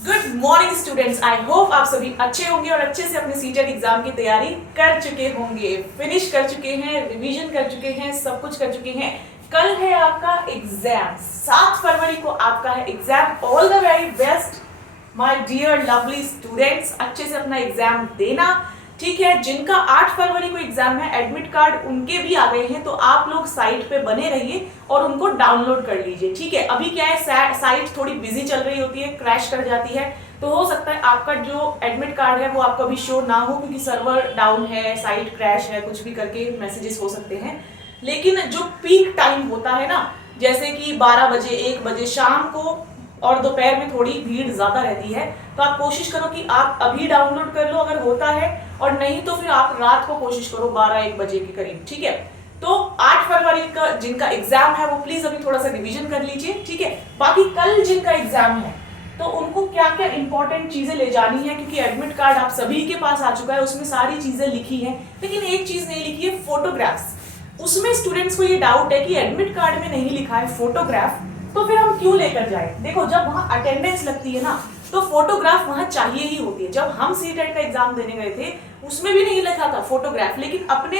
Good morning students, I hope आप सभी अच्छे होंगे और अच्छे से अपने सीटेट एग्जाम की तैयारी कर चुके होंगे, फिनिश कर चुके हैं, रिवीजन कर चुके हैं, सब कुछ कर चुके हैं। कल है आपका एग्जाम, 7 फरवरी को आपका है exam. All the very best my dear lovely students, अच्छे से अपना एग्जाम देना, ठीक है। जिनका 8 फरवरी को एग्जाम है, एडमिट कार्ड उनके भी आ गए हैं, तो आप लोग साइट पे बने रहिए और उनको डाउनलोड कर लीजिए, ठीक है। अभी क्या है, साइट थोड़ी बिजी चल रही होती है, क्रैश कर जाती है, तो हो सकता है आपका जो एडमिट कार्ड है वो आपको अभी शो ना हो, क्योंकि सर्वर डाउन है, साइट क्रैश है, कुछ भी करके मैसेजेस हो सकते हैं। लेकिन जो पीक टाइम होता है ना, जैसे कि 12 बजे, 1 बजे शाम को और दोपहर में थोड़ी भीड़ ज्यादा रहती है, तो आप कोशिश करो कि आप अभी डाउनलोड कर लो अगर होता है, और नहीं तो फिर आप रात को कोशिश करो 12-1 बजे के करीब, ठीक है। तो 8 फरवरी का जिनका एग्जाम है वो प्लीज अभी थोड़ा सा रिवीजन कर लीजिए, ठीक है। बाकी कल जिनका एग्जाम है तो उनको क्या क्या इंपॉर्टेंट चीजें ले जानी है, क्योंकि एडमिट कार्ड आप सभी के पास आ चुका है, उसमें सारी चीजें लिखी है, लेकिन एक चीज नहीं लिखी है, फोटोग्राफ्स। उसमें स्टूडेंट्स को ये डाउट है कि एडमिट कार्ड में नहीं लिखा है फोटोग्राफ, तो फिर हम क्यों लेकर जाए। देखो, जब वहां अटेंडेंस लगती है ना, तो फोटोग्राफ वहां चाहिए ही होती है। जब हम सीटेट का एग्जाम देने गए थे उसमें भी नहीं लिखा था फोटोग्राफ, लेकिन अपने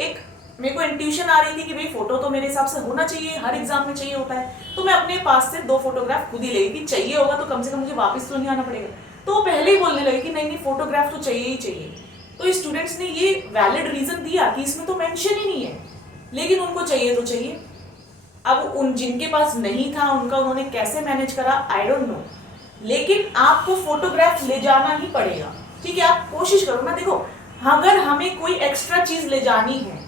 एक मेरे को इंट्यूशन आ रही थी कि भाई फोटो तो मेरे हिसाब से होना चाहिए, हर एग्जाम में चाहिए होता है, तो मैं अपने पास से 2 फोटोग्राफ खुद ही ले गई। चाहिए होगा तो कम से कम मुझे वापस तो नहीं आना पड़ेगा। तो वो पहले ही बोलने लगे कि नहीं नहीं फोटोग्राफ तो चाहिए ही चाहिए। तो स्टूडेंट्स ने ये वैलिड रीजन दिया कि इसमें तो मेंशन ही नहीं है, लेकिन उनको चाहिए तो चाहिए। अब उन जिनके पास नहीं था उनका उन्होंने कैसे मैनेज करा, आई डोंट नो, लेकिन आपको फोटोग्राफ ले जाना ही पड़ेगा, ठीक है। आप कोशिश करो ना, देखो अगर हमें कोई एक्स्ट्रा चीज ले जानी है,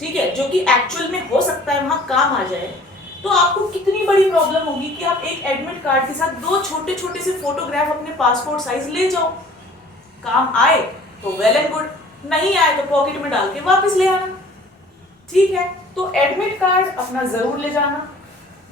ठीक है, जो कि एक्चुअल में हो सकता है वहां काम आ जाए, तो आपको कितनी बड़ी प्रॉब्लम होगी कि आप एक एडमिट कार्ड के साथ 2 छोटे छोटे से फोटोग्राफ अपने पासपोर्ट साइज ले जाओ। काम आए तो वेल एंड गुड, नहीं आए तो पॉकेट में डाल के वापस ले आना, ठीक है। तो एडमिट कार्ड अपना जरूर ले जाना।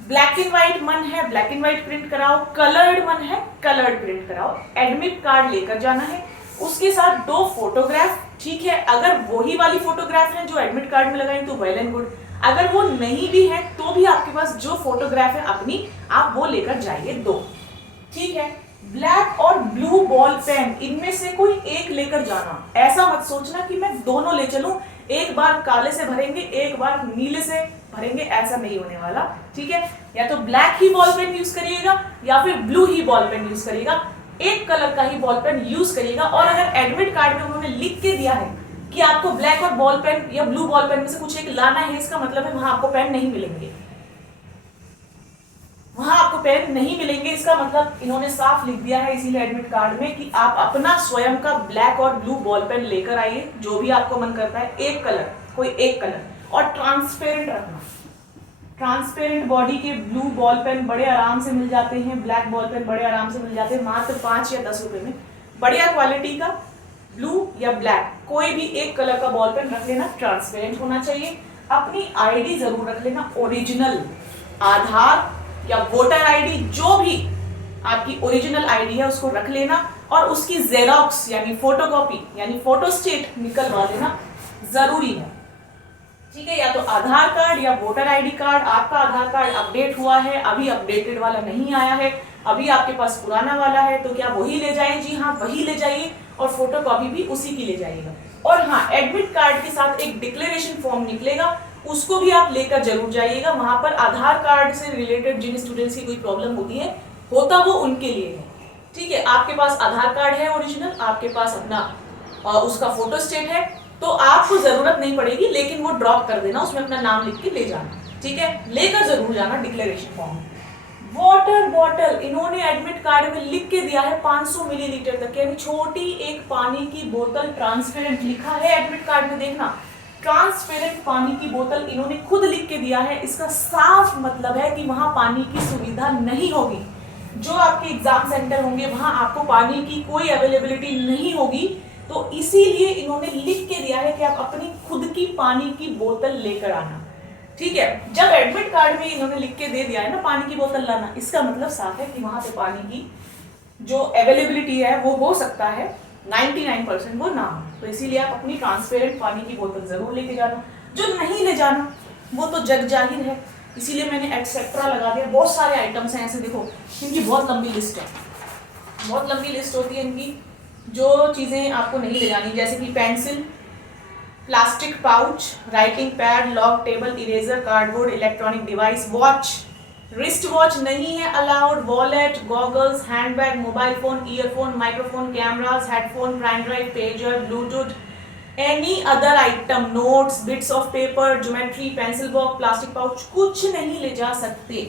ब्लैक एंड व्हाइट मन है, ब्लैक एंड व्हाइट प्रिंट कराओ, कलर्ड मन है, कलर्ड प्रिंट कराओ। एडमिट कार्ड लेकर जाना है, उसके साथ 2 फोटोग्राफ, ठीक है। अगर वही वाली फोटोग्राफ है जो एडमिट कार्ड में लगाई तो वेल एंड गुड, अगर वो नहीं भी है तो भी आपके पास जो फोटोग्राफ है अपनी, आप वो लेकर जाइए 2, ठीक है। ब्लैक और ब्लू बॉल पेन, इनमें से कोई एक लेकर जाना। ऐसा मत सोचना कि मैं दोनों ले चलूं, एक बार काले से भरेंगे एक बार नीले से भरेंगे, ऐसा नहीं होने वाला, ठीक है। या तो ब्लैक ही बॉल पेन यूज करिएगा या फिर ब्लू ही बॉल पेन यूज करिएगा, एक कलर का ही बॉल पेन यूज करिएगा। और अगर एडमिट कार्ड में उन्होंने लिख के दिया है कि आपको ब्लैक और बॉल पेन या ब्लू बॉल पेन में से कुछ एक लाना है, इसका मतलब है वहां आपको पेन नहीं मिलेंगे, वहां आपको पेन नहीं मिलेंगे। इसका मतलब इन्होंने साफ लिख दिया है इसीलिए एडमिट कार्ड में कि आप अपना स्वयं का ब्लैक और ब्लू बॉल पेन लेकर आइए, जो भी आपको मन करता है, एक कलर, कोई एक कलर, और ट्रांसपेरेंट रखना। ट्रांसपेरेंट बॉडी के ब्लू बॉल पेन बड़े आराम से मिल जाते हैं, ब्लैक बॉल पेन बड़े आराम से मिल जाते हैं, मात्र 5 या 10 रुपए में। बढ़िया क्वालिटी का ब्लू या ब्लैक कोई भी एक कलर का बॉल पेन रख लेना, ट्रांसपेरेंट होना चाहिए। अपनी आईडी जरूर रख लेना, ओरिजिनल, आधार या वोटर आईडी, जो भी आपकी ओरिजिनल आईडी है उसको रख लेना, और उसकी जेरोक्स यानी फोटोकॉपी यानी फोटोस्टेट निकलवा लेना जरूरी है, ठीक है। या तो आधार कार्ड या वोटर आईडी कार्ड। आपका आधार कार्ड अपडेट हुआ है, अभी अपडेटेड वाला नहीं आया है, अभी आपके पास पुराना वाला है, तो क्या वही ले जाएं? जी हाँ, वही ले जाइए, और फोटोकॉपी भी उसी की ले जाइएगा। और हाँ, एडमिट कार्ड के साथ एक डिक्लेरेशन फॉर्म निकलेगा, उसको भी आप लेकर जरूर जाइएगा। वहां पर आधार कार्ड से रिलेटेड जिन स्टूडेंट्स की कोई प्रॉब्लम होती है, होता वो उनके लिए है, ठीक है। आपके पास आधार कार्ड है ओरिजिनल, आपके पास अपना उसका फोटो स्टेट है, तो आपको जरूरत नहीं पड़ेगी, लेकिन वो ड्रॉप कर देना, उसमें अपना नाम लिख के ले जाना, ठीक है। लेकर जरूर जाना डिक्लेरेशन फॉर्म। वाटर बॉटल इन्होंने एडमिट कार्ड में लिख के दिया है 500 मिलीलीटर तक, यानी छोटी एक पानी की बोतल, ट्रांसपेरेंट लिखा है एडमिट कार्ड में, देखना, ट्रांसपेरेंट पानी की बोतल इन्होंने खुद लिख के दिया है। इसका साफ मतलब है कि वहां पानी की सुविधा नहीं होगी। जो आपके एग्जाम सेंटर होंगे वहां आपको पानी की कोई अवेलेबिलिटी नहीं होगी, तो इसीलिए इन्होंने लिख के दिया है कि आप अपनी खुद की पानी की बोतल लेकर आना, ठीक है। जब एडमिट कार्ड में इन्होंने लिख के दे दिया है ना पानी की बोतल लाना, इसका मतलब साफ है कि वहां पे पानी की जो अवेलेबिलिटी है वो हो सकता है 99% वो ना हो, तो इसीलिए आप अपनी ट्रांसपेरेंट पानी की बोतल जरूर लेके जाना। जो नहीं ले जाना वो तो जग जाहिर है, इसीलिए मैंने एक्सेट्रा लगा दिया। बहुत सारे आइटम्स हैं ऐसे, देखो इनकी बहुत लंबी लिस्ट है, बहुत लंबी लिस्ट होती है इनकी, जो चीज़ें आपको नहीं ले जानी, जैसे कि pencil, plastic pouch, writing pad, log table, eraser, cardboard, electronic device, watch, wrist watch नहीं है allowed, wallet, goggles, handbag, mobile phone, earphone, microphone, cameras, headphone, pen drive, pager, Bluetooth, any other item, notes, bits of paper, geometry, pencil box, plastic pouch, कुछ नहीं ले जा सकते,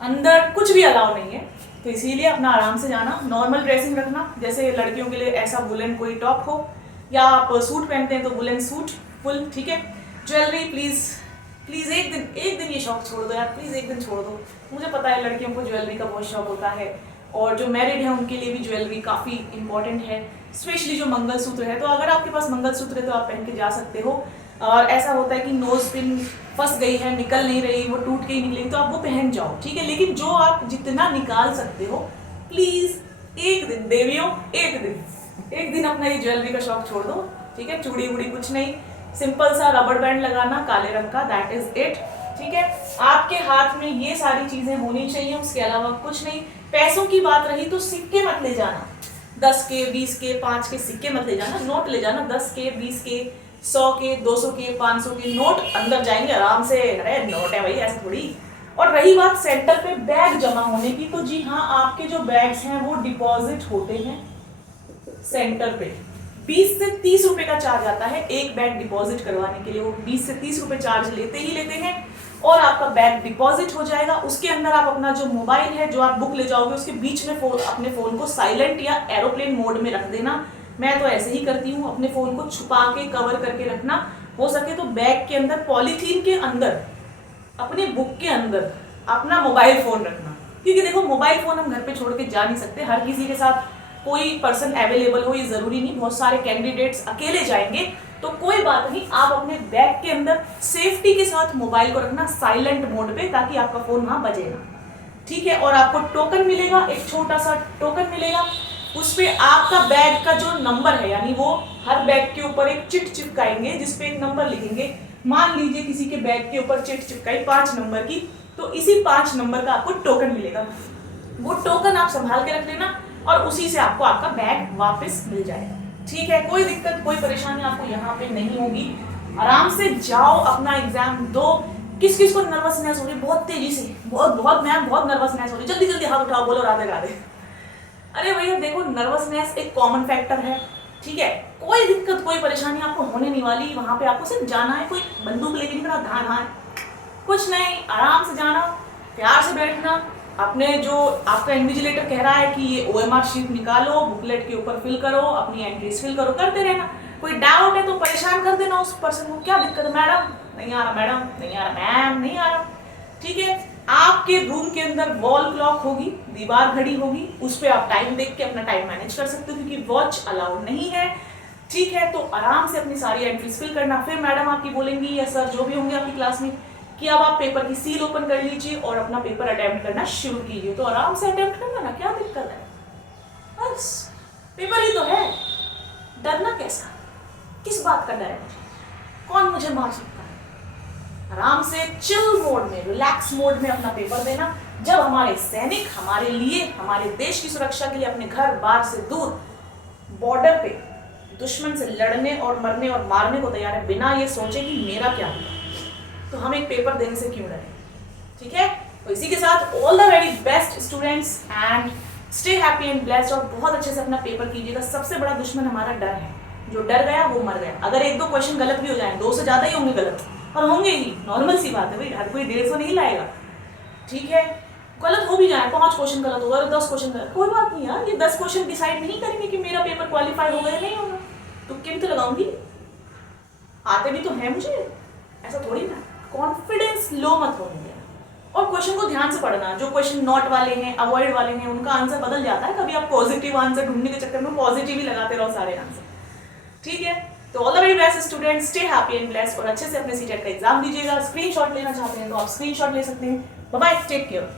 अंदर कुछ भी अलाउ नहीं है। तो इसीलिए अपना आराम से जाना, नॉर्मल ड्रेसिंग रखना, जैसे लड़कियों के लिए ऐसा वुलन कोई टॉप हो, या आप सूट पहनते हैं तो वुलन सूट फुल, ठीक है। ज्वेलरी प्लीज़ एक दिन ये शौक छोड़ दो यार, प्लीज़ एक दिन छोड़ दो। मुझे पता है लड़कियों को ज्वेलरी का बहुत शौक होता है, और जो मैरिड है उनके लिए भी ज्वेलरी काफ़ी इंपॉर्टेंट है, स्पेशली जो मंगलसूत्र है। तो अगर आपके पास मंगलसूत्र है तो आप पहन के जा सकते हो। और ऐसा होता है कि नोज पिन फंस गई है, निकल नहीं रही, वो टूट के ही निकलेगी, तो आप वो पहन जाओ, ठीक है। लेकिन जो आप जितना निकाल सकते हो, प्लीज़ एक दिन देवियों, एक दिन अपना ये ज्वेलरी का शौक छोड़ दो, ठीक है। चूड़ी वूड़ी कुछ नहीं, सिंपल सा रबड़ बैंड लगाना काले रंग का, दैट इज इट, ठीक है। आपके हाथ में ये सारी चीजें होनी चाहिए, उसके अलावा कुछ नहीं। पैसों की बात रही तो सिक्के मत ले जाना, 10 के 20 के 5 के सिक्के मत ले जाना, नोट ले जाना, 10 के 20 के 100 के 200 के 500 के नोट अंदर जाएंगे आराम से। अरे नोट है भाई, ऐसे थोड़ी। और रही बात सेंटर पे बैग जमा होने की, तो जी हाँ, आपके जो बैग्स हैं वो डिपॉजिट होते हैं सेंटर पे। 20 से 30 रुपए का चार्ज आता है एक बैग डिपॉजिट करवाने के लिए, वो 20 से 30 रुपए चार्ज लेते हैं, और आपका बैग डिपॉजिट हो जाएगा। उसके अंदर आप अपना जो मोबाइल है, जो आप बुक ले जाओगे, उसके बीच में अपने फोन को साइलेंट या एरोप्लेन मोड में रख देना। मैं तो ऐसे ही करती हूँ, अपने फोन को छुपा के कवर करके रखना। हो सके तो बैग के अंदर पॉलीथीन के अंदर, अपने बुक के अंदर अपना मोबाइल फोन रखना, क्योंकि देखो मोबाइल फोन हम घर पे छोड़ के जा नहीं सकते, हर किसी के साथ कोई पर्सन अवेलेबल हो ये जरूरी नहीं, बहुत सारे कैंडिडेट्स अकेले जाएंगे, तो कोई बात नहीं, आप अपने बैग के अंदर सेफ्टी के साथ मोबाइल को रखना साइलेंट मोड पे, ताकि आपका फोन वहां बजेगा, ठीक है। और आपको टोकन मिलेगा, एक छोटा सा टोकन मिलेगा, उस पे आपका बैग का जो नंबर है, यानी वो हर बैग के ऊपर एक चिट चिपकाएंगे जिसपे एक नंबर लिखेंगे। मान लीजिए किसी के बैग के ऊपर चिट चिपकाई 5 नंबर की, तो इसी 5 नंबर का आपको टोकन मिलेगा। वो टोकन आप संभाल के रख लेना, और उसी से आपको आपका बैग वापस मिल जाएगा, ठीक है। कोई दिक्कत कोई परेशानी आपको यहाँ पे नहीं होगी, आराम से जाओ, अपना एग्जाम दो। किस किस को नर्वसनेस हो रही, बहुत तेजी से, बहुत मैम बहुत नर्वसनेस हो रही, जल्दी जल्दी हाथ उठाओ, बोलो राधे राधे। अरे भैया देखो, नर्वसनेस एक कॉमन फैक्टर है, ठीक है। कोई दिक्कत कोई परेशानी आपको होने नहीं वाली, वहां पे आपको सिर्फ जाना है, कोई बंदूक लेके नहीं खड़ा, धान कुछ नहीं, आराम से जाना, प्यार से बैठना। अपने जो आपका इन्विजिलेटर कह रहा है कि ये OMR शीट निकालो, बुकलेट के ऊपर फिल करो, अपनी एंट्रीज फिल करो, करते रहना। कोई डाउट है तो परेशान कर देना उस पर्सन को, क्या दिक्कत है मैडम, नहीं आ रहा मैडम, नहीं आ रहा मैम, नहीं आ रहा, ठीक है। आपके रूम के अंदर वॉल क्लॉक होगी, दीवार घड़ी होगी, उस पर आप टाइम देख के अपना टाइम मैनेज कर सकते हो, क्योंकि वॉच अलाउड नहीं है, ठीक है। तो आराम से अपनी सारी एंट्रीज फिल करना। फिर मैडम आपकी बोलेंगी या सर जो भी होंगे आपकी क्लास में कि अब आप पेपर की सील ओपन कर लीजिए और अपना पेपर अटेम्प्ट करना शुरू कीजिए। तो आराम से अटेम्प्ट करना ना, क्या दिक्कत है, बस पेपर ही तो है, डरना कैसा, किस बात का डर है मुझे, कौन मुझे मार सकता है। आराम से चिल मोड में, रिलैक्स मोड में अपना पेपर देना। जब हमारे सैनिक हमारे लिए, हमारे देश की सुरक्षा के लिए अपने घर बार से दूर बॉर्डर पे दुश्मन से लड़ने और मरने और मारने को तैयार है, बिना ये सोचे कि मेरा क्या होगा, तो हम एक पेपर देने से क्यों डरें, ठीक है। तो इसी के साथ all the very best students and stay happy and blessed, और बहुत अच्छे से अपना पेपर कीजिएगा। सबसे बड़ा दुश्मन हमारा डर है, जो डर गया वो मर गया। अगर 1-2 क्वेश्चन गलत भी हो जाए, 2 से ज्यादा ही होंगे गलत, और होंगे ही, नॉर्मल सी बात है भाई, हर कोई 150 नहीं लाएगा, ठीक है। गलत हो भी जाए, 5 क्वेश्चन गलत होगा और 10 क्वेश्चन गलत, कोई बात नहीं यार, ये 10 क्वेश्चन डिसाइड नहीं करेंगे कि मेरा पेपर क्वालिफाई होगा या नहीं होगा। तुक्के भी तो लगाऊंगी, आते भी तो है मुझे, ऐसा थोड़ी ना। कॉन्फिडेंस लो मत होने देना, और क्वेश्चन को ध्यान से पढ़ना। जो क्वेश्चन नॉट वाले हैं, अवॉइड वाले हैं, उनका आंसर बदल जाता है, कभी आप पॉजिटिव आंसर ढूंढने के चक्कर में पॉजिटिव ही लगाते रहो सारे आंसर, ठीक है। तो all the very best students, stay happy and blessed, और अच्छे से अपने सीटेट का एग्जाम दीजिएगा। स्क्रीनशॉट लेना चाहते हैं तो आप स्क्रीनशॉट ले सकते हैं। Bye bye, take care.